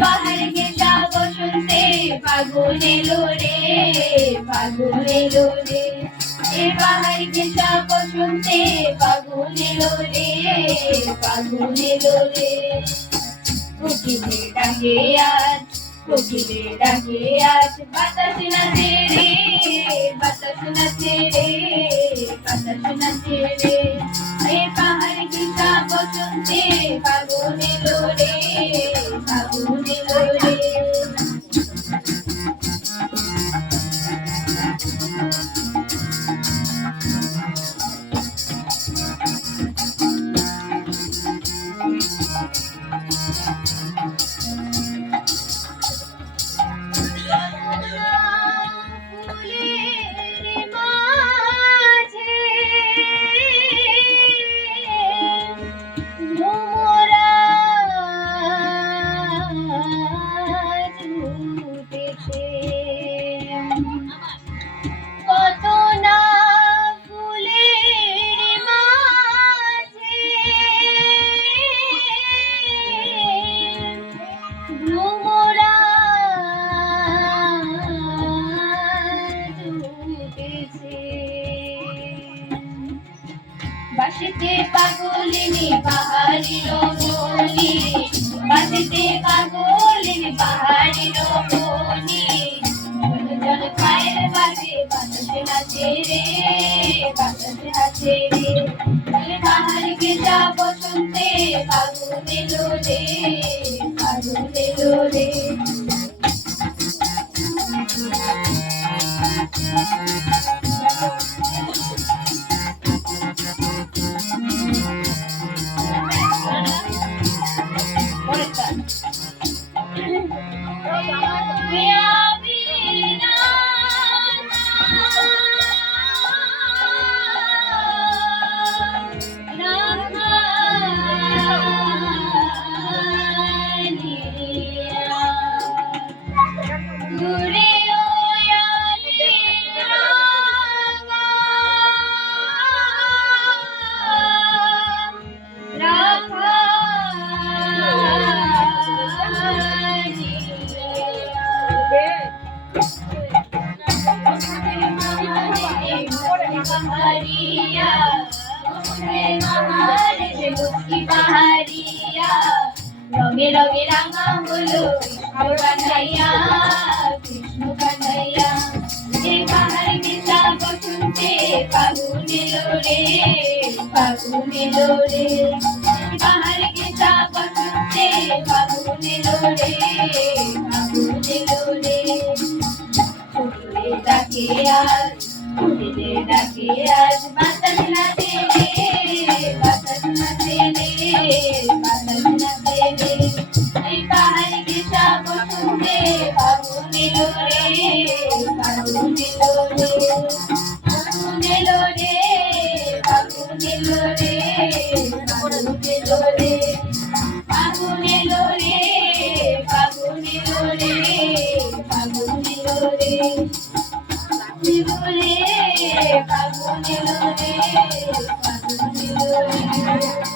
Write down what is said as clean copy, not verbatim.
পাহাড় ঘেঁষা বসন্তে ফাগুন এলো রে, ফাগুন এলো রে। পাহাড় ঘেঁষা বসন্তে ফাগুন এলো রে, ফাগুন এলো রে। কোকিলের ডাকে আজ, কোকিলের ডাকে আজ বাতাস নাচে রে, বাতাস নাচে রে, বাতাস নাচে রে। পাহাড় ঘেঁষা বসন্তে ফাগুন এলো রে, ফাগুন এলো রে। বাঁশিতে পাগলিনী পাহাড়ি রমণী, বাঁশিতে পাগলিনী পাহাড়ি রমণী। জল পায়ের বাজে বাতাসে নাচে রে, বাতাসে নাচে রে। পাহাড় ঘেঁষা বসন্তে ফাগুন এলো রে, ফাগুন এলো রে। রঙে রঙে রাঙা হলো কানাইয়া, কৃষ্ণ কানাইয়া। পাহাড় ঘেঁষা বসন্তে ফাগুন এলো রে, ফাগুন এলো রে। পাহাড় ঘেঁষা বসন্তে ফাগুন এলো রে, ফাগুন এলো রে। কোকিলের ডাকে আজ, কোকিলের ডাকে আজ বাতাস নাচে রে, বাতাস নাচে রে, বাতাস নাচে রে। পাহাড় ঘেঁষা বসন্তে ফাগুন এলো রে, ফাগুন এলো রে, ফাগুন এলো রে, ফাগুন এলো রে, ফাগুন এলো রে। ফাগুন এলো রে, ফাগুন এলো রে, ফাগুন এলো রে। ফাগুন এলো রে, ফাগুন এলো রে, ফাগুন এলো রে।